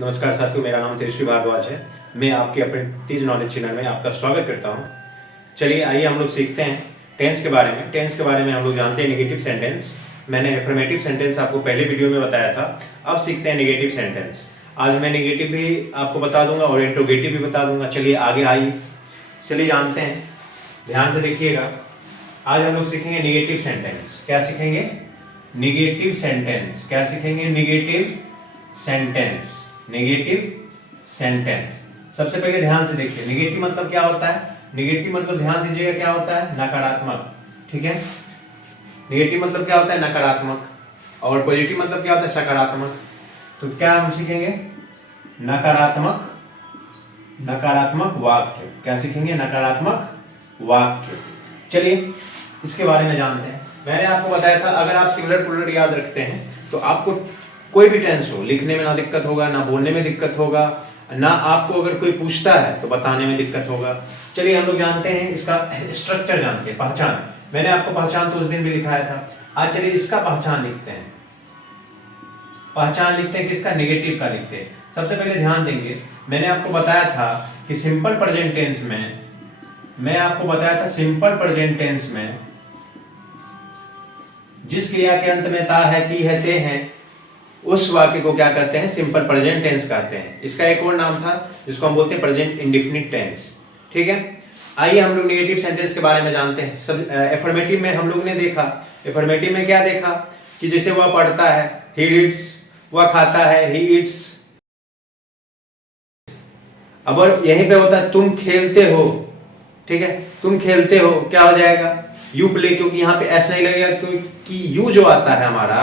नमस्कार साथियों, मेरा नाम तेजस्वी भारद्वाज है। मैं आपके अपने तेज नॉलेज चैनल में आपका स्वागत करता हूं। चलिए आइए हम लोग सीखते हैं टेंस के बारे में। टेंस के बारे में हम लोग जानते हैं नेगेटिव सेंटेंस। मैंने अफर्मेटिव सेंटेंस आपको पहले वीडियो में बताया था। अब सीखते हैं नेगेटिव सेंटेंस। आज मैं नेगेटिव भी आपको बता दूंगा और इंट्रोगेटिव भी बता दूंगा। चलिए आगे आइए, चलिए जानते हैं, ध्यान से देखिएगा। आज हम लोग सीखेंगे नेगेटिव सेंटेंस। क्या सीखेंगे? Negative sentence. क्या सीखेंगे? Negative sentence. Negative sentence. सबसे पहले ध्यान से देखिए, नेगेटिव मतलब क्या होता है। नेगेटिव मतलब ध्यान दीजिएगा क्या होता है? नकारात्मक। ठीक है, नेगेटिव मतलब क्या होता है? नकारात्मक। और पॉजिटिव मतलब क्या होता है? सकारात्मक। तो क्या हम सीखेंगे? नकारात्मक, नकारात्मक वाक्य। क्या सीखेंगे? नकारात्मक वाक्य। चलिए इसके बारे में जानते हैं। मैंने आपको बताया था अगर आप सिंगुलर प्लूरल याद रखते हैं तो आपको कोई भी टेंस हो, लिखने में ना दिक्कत होगा, ना बोलने में दिक्कत होगा, ना आपको अगर कोई पूछता है तो बताने में दिक्कत होगा। चलिए हम लोग जानते हैं इसका स्ट्रक्चर, जानते हैं पहचान। मैंने आपको पहचान तो उस दिन भी लिखाया था। आज चलिए इसका पहचान लिखते हैं। पहचान लिखते हैं किसका? नेगेटिव का लिखते हैं। सबसे पहले ध्यान देंगे, मैंने आपको बताया था कि सिंपल प्रेजेंट टेंस में, मैं आपको बताया था सिंपल प्रेजेंट टेंस में जिस क्रिया के अंत में ता है, ती है, ते है, उस वाक्य को क्या कहते हैं? सिंपल प्रेजेंट टेंस कहते हैं। इसका एक और नाम था जिसको हम बोलते हैं प्रेजेंट इंडेफिनिट टेंस। ठीक है, आइए हम लोग नेगेटिव सेंटेंस के बारे में जानते हैं। सब एफर्मेटिव में हम लोग ने देखा, एफर्मेटिव में क्या देखा कि जैसे वह पढ़ता है, ही रीड्स, वह खाता है, ही ईट्स। अब यहीं पे होता है तुम खेलते हो। ठीक है, तुम खेलते हो, क्या हो जाएगा? यू प्ले, क्योंकि यहाँ पे ऐसा नहीं लगेगा क्योंकि यू जो आता है हमारा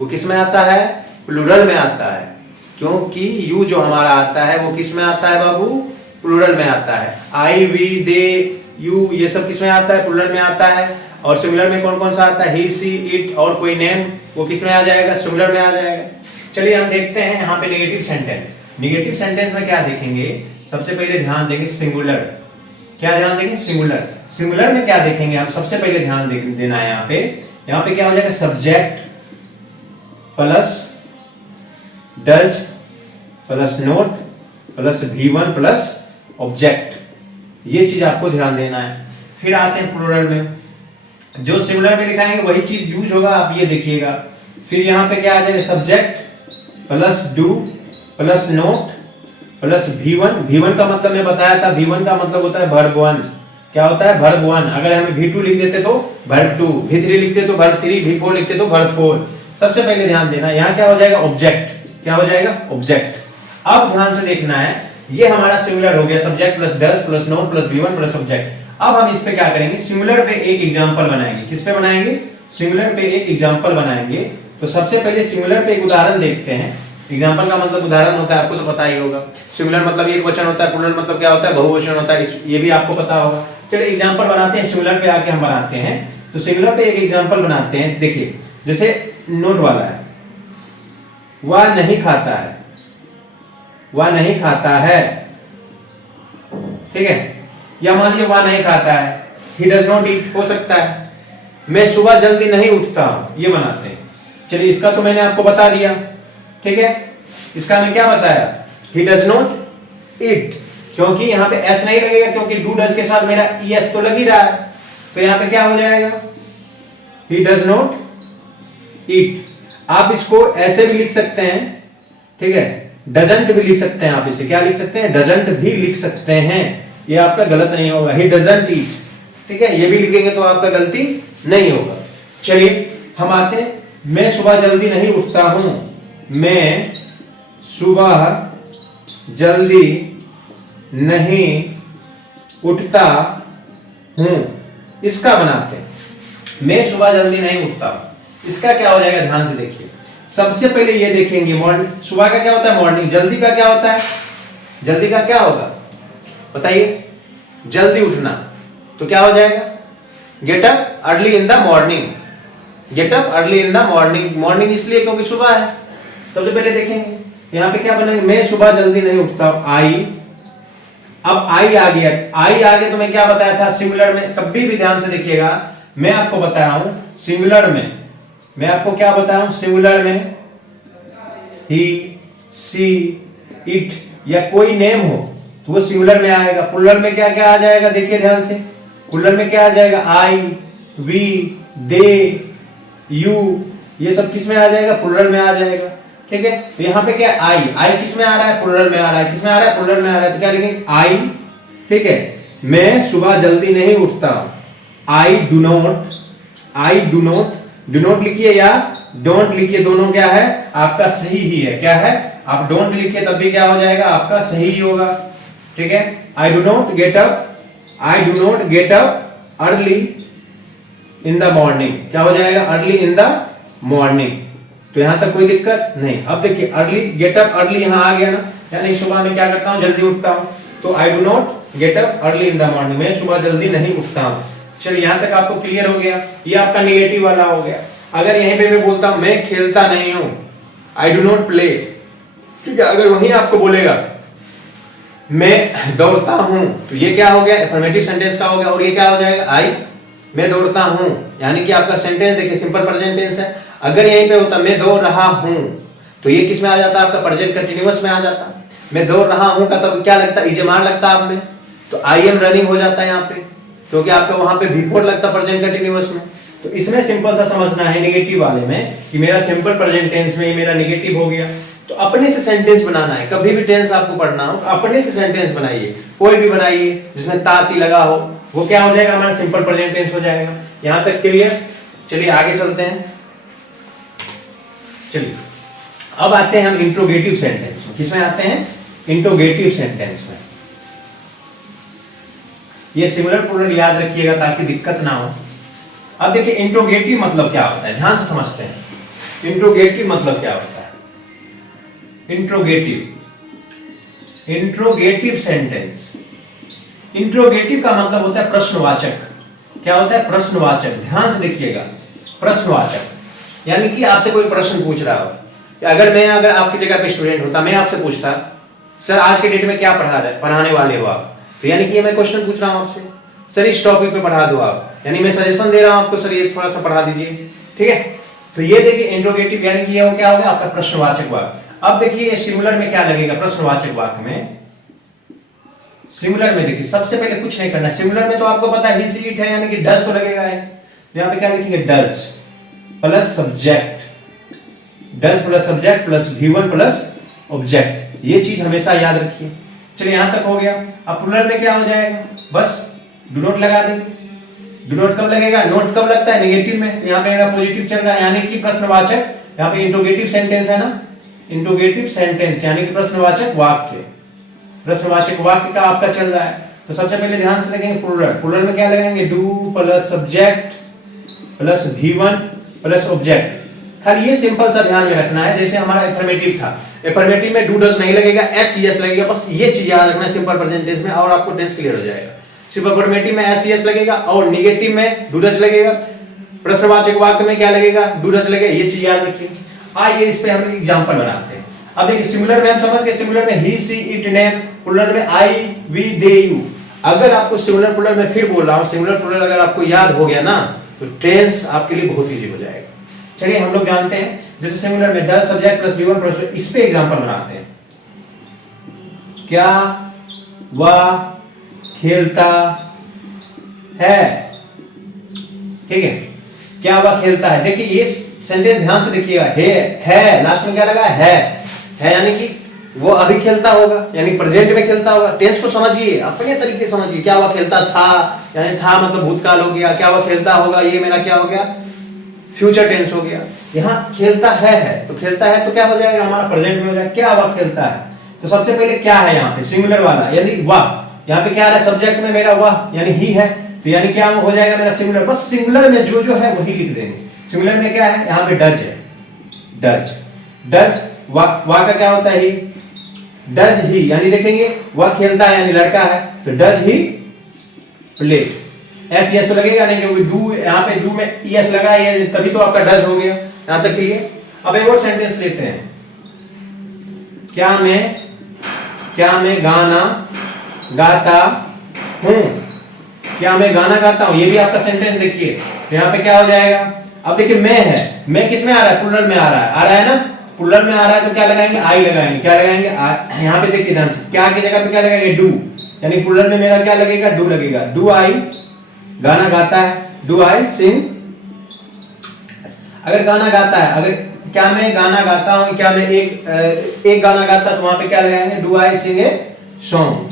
वो किस में आता है? प्लूरल में आता है। क्योंकि यू जो हमारा आता है वो किस में आता है बाबू? प्लूरल में आता है। आई, वी, दे, यू, ये सब किस में आता है? प्लूरल में आता है। और सिंगुलर में कौन कौन सा आता है? ही, सी, इट और कोई नेम, वो किस में आ जाएगा? सिंगुलर में आ जाएगा। चलिए हम देखते हैं यहाँ पे नेगेटिव सेंटेंस। नेगेटिव सेंटेंस में क्या देखेंगे? सबसे पहले ध्यान देंगे सिंगुलर। क्या ध्यान देंगे? सिंगुलर। सिंगुलर में क्या देखेंगे हम? सबसे पहले ध्यान देना है यहाँ पे। यहाँ पे क्या हो जाएगा? Subject plus does plus not plus V1 plus object. ये चीज आपको ध्यान देना है। फिर आते हैं प्लूरल में, जो सिंगुलर में लिखाएंगे वही चीज यूज होगा, आप ये देखिएगा। फिर यहाँ पे क्या आ जाएगा? Subject plus do plus not plus V1। V1 का मतलब मैं बताया था, V1 का मतलब होता है वर्ब 1। क्या होता है? वर्ब 1। अगर हमें V2 लिख देते तो वर्ब 2, V3 लिखते तो वर्ब 3, V4 लिखते तो वर्ब 4। सबसे पहले ध्यान देना, यहाँ क्या हो जाएगा? ऑब्जेक्ट। क्या हो जाएगा? ऑब्जेक्ट। अब ध्यान से देखना है, ये हमारा सिंगुलर हो गया, subject plus does plus not plus V1 plus object. अब हम इस पे क्या करेंगे? सिंगुलर पे एक एग्जांपल बनाएंगे। किस पे बनाएंगे? सिंगुलर पे एक एग्जांपल बनाएंगे। तो सबसे पहले सिंगुलर पे एक उदाहरण देखते हैं। एग्जांपल का मतलब उदाहरण होता है, आपको तो पता ही होगा। सिंगुलर मतलब एक वचन होता है, प्लूरल मतलब क्या होता है? बहुवचन होता है। ये भी आपको पता होगा। चलिए एग्जांपल बनाते हैं, सिंगुलर पे आके हम बनाते हैं। तो सिंगुलर पे एक एग्जांपल बनाते हैं। देखिए जैसे नोट वाला है, वह नहीं खाता है, वह नहीं खाता है। ठीक है, या मान लीजिए वह नहीं खाता है, he does not eat हो सकता है। मैं सुबह जल्दी नहीं उठता, ये बनाते हैं। चलिए इसका तो मैंने आपको बता दिया। ठीक है, इसका मैं क्या बताया? he does not eat, क्योंकि यहाँ पे s नहीं लगेगा, क्योंकि डू डज के साथ मेरा es तो लग ही रहा है। तो यहाँ पे क्या हो जाएगा? he does not eat। आप इसको ऐसे भी लिख सकते हैं। ठीक है, डजंट भी लिख सकते हैं। आप इसे क्या लिख सकते हैं? डजंट भी लिख सकते हैं। ये आपका गलत नहीं होगा। ही डजंट ईट। ठीक है, ये भी लिखेंगे तो आपका गलती नहीं होगा। चलिए हम आते हैं, मैं सुबह जल्दी नहीं उठता हूं। मैं सुबह जल्दी नहीं उठता हूं, इसका बनाते हैं। मैं सुबह जल्दी नहीं उठता हूं, इसका क्या हो जाएगा? ध्यान से देखिए। सबसे पहले ये देखेंगे, मॉर्निंग। सुबह का क्या होता है? मॉर्निंग। जल्दी का क्या होता है? जल्दी का क्या होगा बताइए? जल्दी उठना। तो क्या हो जाएगा? Get up early in the morning. Get up early in the morning. Morning इसलिए क्योंकि सुबह है। सबसे पहले देखेंगे यहाँ पे क्या बनेगा? मैं सुबह जल्दी नहीं उठता हूं, आई। अब आई आ गया, आई आ गया तो मैं क्या बताया था? सिंगुलर में कभी भी ध्यान से देखिएगा, मैं आपको बता रहा हूं सिंगुलर में, मैं आपको क्या बता रहा हूं? सिंगुलर में ही, सी, इट या कोई नेम हो तो वो सिंगुलर में आएगा। प्लूरल में क्या क्या आ जाएगा, देखिए ध्यान से। प्लूरल में क्या आ जाएगा, आई, वी, दे, यू, ये सब किस में आ जाएगा, प्लूरल में आ जाएगा। ठीक है, तो यहाँ पे क्या आई, आई किस में आ रहा है, प्लूरल में आ रहा है। किस में आ रहा है, प्लूरल में आ रहा है, तो क्या लिखेंगे, आई। ठीक है, मैं सुबह जल्दी नहीं उठता, I do not, I do not, do not लिखिए या डोंट लिखिए, दोनों क्या है आपका सही ही है। क्या है, आप डोंट लिखिए तब भी क्या हो जाएगा, आपका सही ही होगा। ठीक है, I do not get up, I do not get up early in the morning, क्या हो जाएगा, अर्ली इन द मॉर्निंग। तो यहां तक कोई दिक्कत नहीं। अब देखिए अर्ली, गेट अप अर्ली यहां आ गया ना, यानी सुबह में क्या करता हूं, जल्दी उठता हूं। तो I do not get up early in the morning, मैं सुबह जल्दी नहीं उठता हूं। चलिए यहां तक आपको क्लियर हो गया, ये आपका नेगेटिव वाला हो गया। अगर यहीं पे मैं बोलता हूं मैं खेलता नहीं हूं, आई डू नॉट प्ले, ठीक है, अगर वहीं आपको बोलेगा मैं दौड़ता हूं, तो ये क्या हो गया, अफर्मेटिव सेंटेंस का हो गया। और ये क्या हो जाएगा, आई, मैं दौड़ता हूं, यानी कि आपका सेंटेंस देखिए सिंपल प्रेजेंट टेंस है। अगर यहीं पे होता मैं दौड़ रहा हूं, तो ये किस में आ जाता, आपका प्रेजेंट कंटीन्यूअस में आ जाता। मैं दौड़ रहा हूं का तब क्या लगता, इजमार लगता आप में, तो आई एम रनिंग हो जाता है यहाँ पे, क्योंकि आपका वहां पे बिफोर लगता प्रेजेंट कंटीन्यूअस में। तो इसमें सिंपल सा समझना है नेगेटिव वाले में कि मेरा सिंपल प्रेजेंट टेंस में मेरा नेगेटिव हो गया। तो अपने से सेंटेंस बनाना है, कभी भी टेंस आपको पढ़ना हो अपने से सेंटेंस बनाइए, कोई भी बनाइए जिसमें ताती लगा हो, वो क्या हो जाएगा, हमारा सिंपल प्रेजेंट टेंस हो जाएगा। यहां तक क्लियर। चलिए आगे चलते हैं। चलिए अब आते हैं हम इंट्रोगेटिव सेंटेंस में। किसमें आते हैं, इंट्रोगेटिव सेंटेंस में। ये सिंगुलर प्लूरल याद रखिएगा ताकि दिक्कत ना हो। अब देखिए इंट्रोगेटिव मतलब क्या होता है, ध्यान से समझते हैं। इंट्रोगेटिव मतलब क्या होता है, इंट्रोगेटिव, इंट्रोगेटिव सेंटेंस। इंट्रोगेटिव का मतलब होता है प्रश्नवाचक। क्या होता है, प्रश्नवाचक। ध्यान से देखिएगा, प्रश्नवाचक यानी कि आपसे कोई प्रश्न पूछ रहा हो। अगर आपकी जगह पे स्टूडेंट होता, मैं आपसे पूछता सर आज के डेट में क्या पढ़ाने वाले हो आप, तो यानी कि ये मैं क्वेश्चन पूछ रहा हूं आपसे, सर इस टॉपिक पे पढ़ा दो आप, यानी मैं सजेशन दे रहा हूं आपको, सर ये थोड़ा सा पढ़ा दीजिए। ठीक है, तो ये देखिए इंट्रोगेटिव यानी कि ये क्या हो गया आपका प्रश्नवाचक वाक्य। अब देखिए ये सिंगुलर में क्या लगेगा, प्रश्नवाचक वाक्य में, सिंगुलर में देखिए सबसे पहले कुछ नहीं करना। सिंगुलर में तो आपको पता है ही, सी, इट है, यानी कि डज तो लगेगा है। यहां पे क्या लिखेंगे, does plus subject, does plus subject plus V1 plus object, ये चीज हमेशा याद रखिए। चलिए यहां तक हो गया। अब प्लूरल में क्या हो जाएगा, बस डू नॉट लगा देंगे। डू नॉट कब लगेगा, नोट कब लगता है, नेगेटिव में। यहाँ पे मेरा पॉजिटिव चल रहा है, यानी कि प्रश्नवाचक, यहाँ पे इंट्रोगेटिव सेंटेंस है ना, इंट्रोगेटिव सेंटेंस यानी कि प्रश्नवाचक वाक्य, प्रश्नवाचक वाक्य का आपका चल रहा है। तो सबसे पहले ध्यान से देखेंगे प्लूरल। प्लूरल में क्या लगाएंगे, do plus subject plus V1 plus object. खाली ये सिंपल सा ध्यान में रखना है, जैसे हमारा अफर्मेटिव था, अफर्मेटिव में डू डज नहीं लगेगा, SES लगेगा। बस ये चीज याद रखना है सिंपल प्रेजेंट टेंस में, और आपको टेंस क्लियर हो जाएगा। सिंपल अफर्मेटिव में SES लगेगा और नेगेटिव में डू डज लगेगा। प्रश्नवाचक वाक्य में क्या लगेगा, डू डज लगेगा, ये चीज याद रखिए। आइए इस पे हम एग्जांपल बनाते हैं। अब देखिए सिंगुलर में हम समझ गए, सिंगुलर में ही, सी, इट, नेम, प्लूरल में आई, वी, दे, यू। अगर आपको सिंगुलर प्लूरल में फिर बोल रहा हूं, सिंगुलर प्लूरल अगर आपको याद हो गया ना, तो टेंस आपके लिए बहुत इजी हो जाएगा। चलिए हम लोग जानते हैं, जैसे सिंगुलर में does subject plus V1 plus, इस पे एग्जांपल बनाते हैं। क्या वह खेलता है, ठीक है, क्या वह खेलता है। देखिए ये सेंटेंस ध्यान से देखिएगा, है लास्ट में क्या लगा, है यानी कि वो अभी खेलता होगा, यानी प्रेजेंट में खेलता होगा। टेंस को समझिए, अपने तरीके से समझिए। क्या वह खेलता था, यानी था मतलब भूतकाल हो गया। क्या वह खेलता होगा, ये मेरा क्या हो गया, फ्यूचर टेंस हो गया। यहाँ खेलता है तो खेलता है तो क्या हो जाएगा, हमारा प्रेजेंट में हो जाएगा। क्या वह खेलता है, तो सबसे पहले क्या है यहाँ पे, सिंगुलर वाला, यानी वह। यहाँ पे क्या आ रहा है, सब्जेक्ट में मेरा वह यानी ही है, तो यानी क्या हो जाएगा मेरा सिंगुलर। बस सिंगुलर में जो है वही लिख देंगे। सिंगुलर में क्या है, यहाँ पे डज है, डज वाह का क्या होता है, डज ही, यानी देखेंगे वह खेलता है यानी लड़का है, तो डज ही प्ले। SES तो लगेगा नहीं, क्योंकि डू, यहाँ पे डू में ES लगा है, तभी तो आपका डज हो गया। यहां तक क्लियर। अब एक और सेंटेंस लेते हैं, क्या मैं गाना गाता हूं, क्या मैं गाना गाता हूं, ये भी आपका सेंटेंस देखिए। तो यहाँ पे क्या हो जाएगा, अब देखिए मैं है, मैं किस में आ रहा है, प्लूरल में आ रहा है ना, प्लूरल में आ रहा है तो क्या लगाएंगे, आई लगाएंगे। क्या लगाएंगे, यहाँ पे देखिए ध्यान से, क्या की जगह पे क्या लगाएंगे, डू, यानी प्लूरल में मेरा क्या लगेगा, डू लगेगा। डू आई गाना गाता है, डू आई सिंग। अगर गाना गाता है, अगर क्या मैं गाना गाता हूं, क्या मैं एक गाना गाता, तो वहां पे क्या लगाएंगे, do I Singh a song.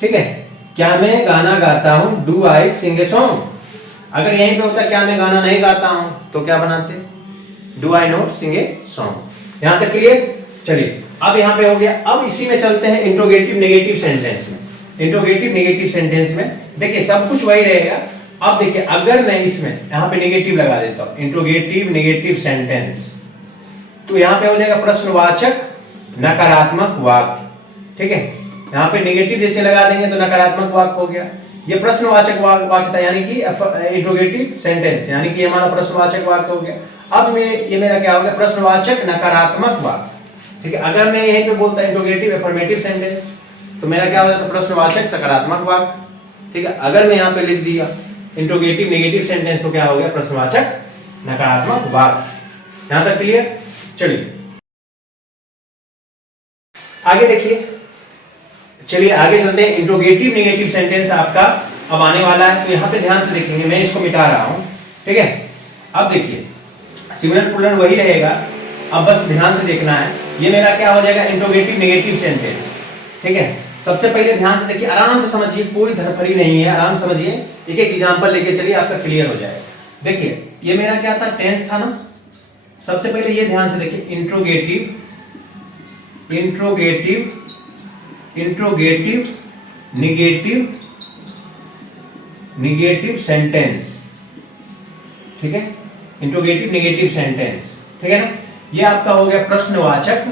ठीक है, क्या मैं गाना गाता हूं, do I Singh a song. अगर यहीं पे होता क्या मैं गाना नहीं गाता हूं, तो क्या बनाते, do I not sing a song. यहां तक क्लियर। चलिए अब यहां पे हो गया। अब इसी में चलते हैं इंट्रोगेटिव नेगेटिव सेंटेंस में। इंट्रोगेटिव नेगेटिव सेंटेंस में देखिए सब कुछ वही रहेगा। अब देखिए अगर मैं इसमें यहां पे नेगेटिव लगा देता हूं, इंट्रोगेटिव नेगेटिव सेंटेंस, तो यहां पे हो जाएगा प्रश्नवाचक नकारात्मक वाक्य। ठीक है, यहां पे नेगेटिव जैसे लगा देंगे तो नकारात्मक वाक्य हो गया। ये प्रश्नवाचक वाक्य था, यानी कि इंट्रोगेटिव सेंटेंस, यानी कि हमारा प्रश्नवाचक वाक्य हो गया। अब ये मेरा क्या हो गया, प्रश्नवाचक नकारात्मक वाक्य। ठीक है, अगर मैं यहीं पे बोलता इंट्रोगेटिव अफर्मेटिव सेंटेंस, तो मेरा क्या हो जाता, प्रश्नवाचक सकारात्मक वाक्य। ठीक है, अगर मैं यहाँ पे लिख दिया इंट्रोगेटिव नेगेटिव सेंटेंस, तो क्या हो गया, प्रश्नवाचक नकारात्मक वाक्य। यहां तक क्लियर। चलिए आगे देखिए, चलिए आगे चलते हैं। इंट्रोगेटिव नेगेटिव सेंटेंस आपका अब आने वाला है, तो यहां पे ध्यान से देखेंगे, मैं इसको मिटा रहा हूं। ठीक है, अब देखिए सिंगुलर प्लूरल वही रहेगा, अब बस ध्यान से देखना है। ये मेरा क्या हो जाएगा, इंट्रोगेटिव नेगेटिव सेंटेंस। ठीक है, सबसे पहले ध्यान से देखिए, आराम से समझिए, कोई धरफड़ी नहीं है, आराम समझिए, एक एक एग्जांपल लेके चलिए, आपका क्लियर हो जाएगा। देखिए ये मेरा क्या था, टेंस था ना। सबसे पहले ये ध्यान से देखिए, इंट्रोगेटिव नेगेटिव सेंटेंस। ठीक है, इंट्रोगेटिव नेगेटिव सेंटेंस, ठीक है ना। ये आपका हो गया प्रश्नवाचक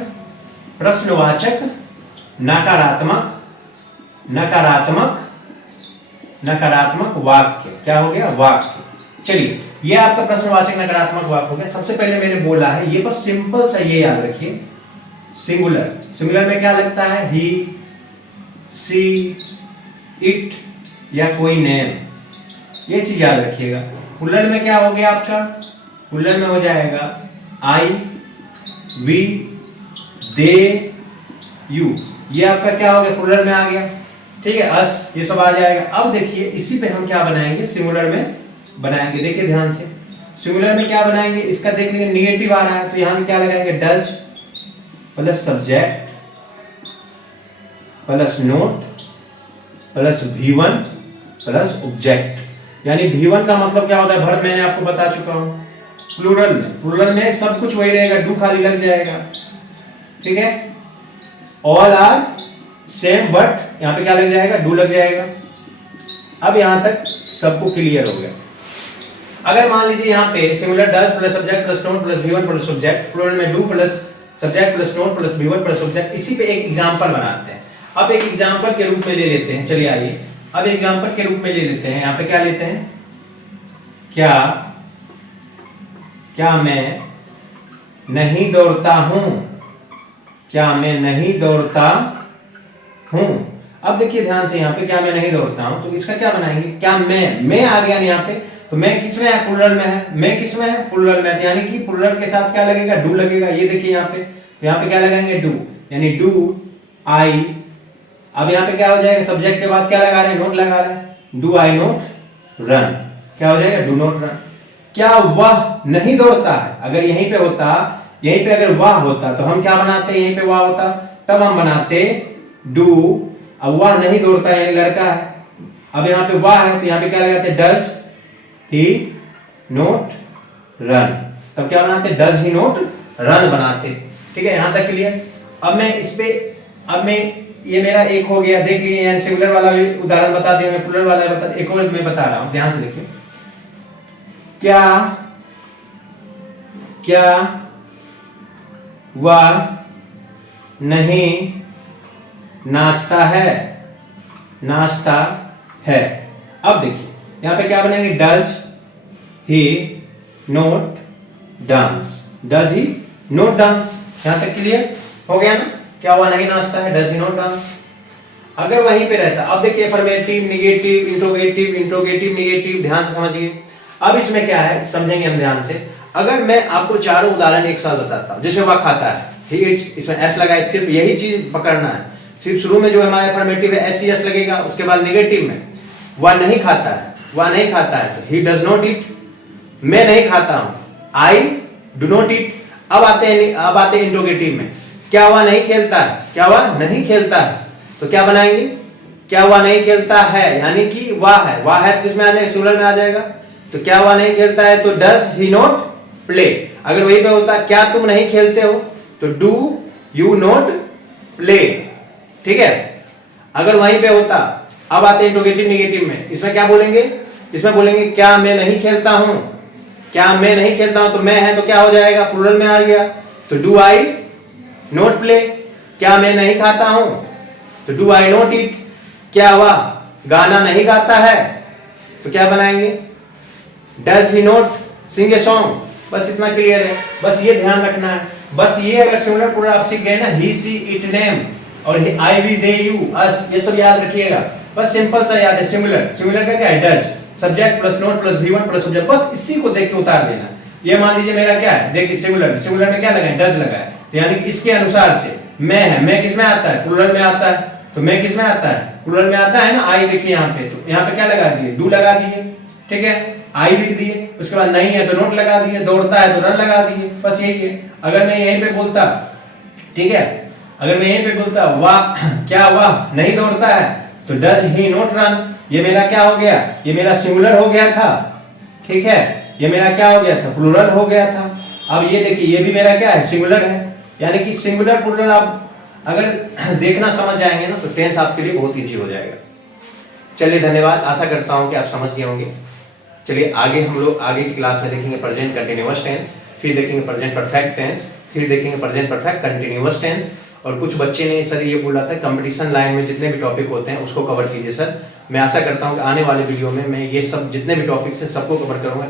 नकारात्मक वाक्य। क्या हो गया, वाक्य। चलिए ये आपका प्रश्नवाचक नकारात्मक वाक्य हो गया। सबसे पहले मैंने बोला है, ये बस सिंपल सा ये याद रखिए, सिंगुलर में क्या लगता है, ही, सी, इट या कोई नेम, ये चीज याद रखिएगा। प्लूरल में क्या हो गया आपका, प्लूरल में हो जाएगा आई, वी, दे, यू। ये आपका क्या हो गया, प्लूरल में आ गया। ठीक है, अस, ये सब आ जाएगा। अब देखिए इसी पे हम क्या बनाएंगे, सिंगुलर में बनाएंगे। देखिए ध्यान से, सिंगुलर में क्या बनाएंगे, इसका देख लेंगे, निगेटिव आ रहा है तो यहां पे क्या लगाएंगे, does plus subject plus not plus V1 plus object. यानी V1 का मतलब क्या होता है, वर्ब, मैंने आपको बता चुका हूं। प्लूरल में सब कुछ वही रहेगा, डू खाली लग जाएगा। ठीक है, ऑल आर सेम, बट यहां पे क्या लग जाएगा, डू लग जाएगा। अब यहां तक सबको क्लियर हो गया। अगर मान लीजिए यहाँ पे singular does plus subject plus not plus V1 plus object, plural में do plus subject plus not plus V1 plus object, इसी पे एक एग्जांपल बनाते हैं। अब एक एग्जांपल के रूप में ले लेते हैं, चलिए आइए अब एग्जांपल के रूप में ले लेते हैं। यहाँ पे क्या लेते हैं, क्या मैं नहीं दौड़ता हूं, क्या मैं नहीं दौड़ता हूं। अब देखिए ध्यान से, यहाँ पे क्या मैं नहीं दौड़ता हूं, तो इसका क्या बनाएंगे, क्या मैं आ गया यहाँ पे, तो मैं किसमें है, प्लूरल में है। मैं किसमें है, प्लूरल में है, यानी कि प्लूरल के साथ क्या लगेगा, डू लगेगा। ये देखिए यहाँ पे, तो यहाँ पे क्या लगाएंगे, डू, यानी डू आई। अब यहाँ पे क्या हो जाएगा, सब्जेक्ट के बाद क्या लगा रहे हैं, नोट लगा रहे हैं, डू आई नोट रन। क्या हो जाएगा, डू नोट रन। क्या वह नहीं दौड़ता है, अगर यहीं पे होता, यहीं पे अगर वह होता तो हम क्या बनाते, यहीं पे वह होता तब हम बनाते डू। अब वह नहीं दौड़ता है, यानी लड़का है। अब यहाँ पे वह है तो यहाँ पे क्या लगाते, डज ही नोट रन, तब क्या बनाते, डज ही नोट रन बनाते। ठीक है, यहां तक क्लियर। अब मैं इस पे, अब मैं, ये मेरा एक हो गया, देख लीजिए, यानी सिंगुलर वाला भी उदाहरण बता दिया, मैं प्लूरल वाला बता, एक और मैं बता रहा हूं, ध्यान से देखिए। क्या वह नहीं नाचता है, अब देखिए यहां पे क्या बनाएंगे, does he note dance, does he note dance. यहां तक क्लियर हो गया ना, क्या वह नहीं नाचता है, डज ही नोट डांस। अगर वहीं पे रहता, अब देखिए अफर्मेटिव नेगेटिव इंट्रोगेटिव नेगेटिव, ध्यान से समझिए। अब इसमें क्या है, समझेंगे हम ध्यान से। अगर मैं आपको चारों उदाहरण एक साथ बताता हूं, जैसे वह खाता है, ही ईट्स, इसमें एस लगा है, सिर्फ यही चीज पकड़ना है। सिर्फ शुरू में जो हमारा अफर्मेटिव है एस सी एस लगेगा, उसके बाद नेगेटिव में वह नहीं खाता है, वह नहीं खाता है तो ही डज नॉट ईट, मैं नहीं खाता हूं, आई डू नॉट ईट। अब आते हैं इंट्रोगेटिव में, क्या वह नहीं खेलता है, क्या वह नहीं खेलता है, तो क्या बनाएंगे, क्या वह नहीं खेलता है, यानी कि वह है तो किसमें आ जाएगा, सिंगुलर में आ जाएगा। तो क्या वह नहीं खेलता है तो डज ही नॉट प्ले। अगर वही पे होता क्या तुम नहीं खेलते हो तो डू यू नॉट प्ले, ठीक है। अगर वहीं पे होता, अब आते हैं इंट्रोगेटिव नेगेटिव में, इसमें क्या बोलेंगे, इसमें बोलेंगे क्या मैं नहीं खेलता हूं, क्या मैं नहीं खेलता हूं, तो मैं है तो क्या हो जाएगा, प्लूरल में आ गया, तो डू आई नॉट प्ले। क्या मैं नहीं खाता हूं तो डू आई नॉट ईट। क्या वह गाना नहीं गाता है तो क्या बनाएंगे, does he not sing a song. बस इतना क्लियर है, बस ये ध्यान रखना है। बस ये अगर सिंगुलर प्लूरल आप सीख गए ना, ही सी इट नेम और आई वी दे यू अस, ये सब याद रखिएगा। बस सिंपल सा याद है, सिंगुलर, सिंगुलर का क्या है, does, subject plus not plus V1 plus subject, बस इसी को देख के उतार देना। ये मान लीजिए मेरा क्या है, देखिए सिंगुलर, सिंगुलर में क्या लगा है, डज लगा है, तो यानी कि इसके अनुसार से मैं है, मैं किस में आता है, प्लूरल में आता है, तो मैं किस में आता है, प्लूरल में आता है ना, आई देखिए यहाँ पे, तो यहाँ पे क्या लगा दिए, डू लगा दिए, ठीक है, आई लिख दिए, उसके बाद नहीं है तो नोट लगा दिए, दौड़ता है तो रन लगा दिए, बस यही है। अगर मैं यहीं पे बोलता, ठीक है, अगर मैं यहीं पे बोलता वाह, क्या वाह नहीं दौड़ता है तो डज ही नॉट रन, ये मेरा क्या हो गया, ये मेरा सिंगुलर हो गया था, ठीक है, ये मेरा क्या हो गया था, प्लूरल हो गया था। अब ये देखिए ये भी मेरा क्या है, सिंगुलर है, यानी कि सिंगुलर प्लूरल आप अगर देखना समझ जाएंगे ना तो टेंस आपके लिए बहुत इजी हो जाएगा। चलिए धन्यवाद, आशा करता हूं कि आप समझ गए होंगे। चलिए आगे हम लोग आगे की क्लास में देखेंगे प्रेजेंट कंटिन्यूअस टेंस, फिर देखेंगे प्रेजेंट परफेक्ट टेंस, फिर देखेंगे प्रेजेंट परफेक्ट कंटिन्यूअस टेंस। और कुछ बच्चे ने सर ये बोला था कंपटीशन लाइन में जितने भी टॉपिक होते हैं उसको कवर कीजिए सर। मैं आशा करता हूं कि आने वाले वीडियो में मैं ये सब जितने भी टॉपिक्स हैं सबको कवर करूंगा।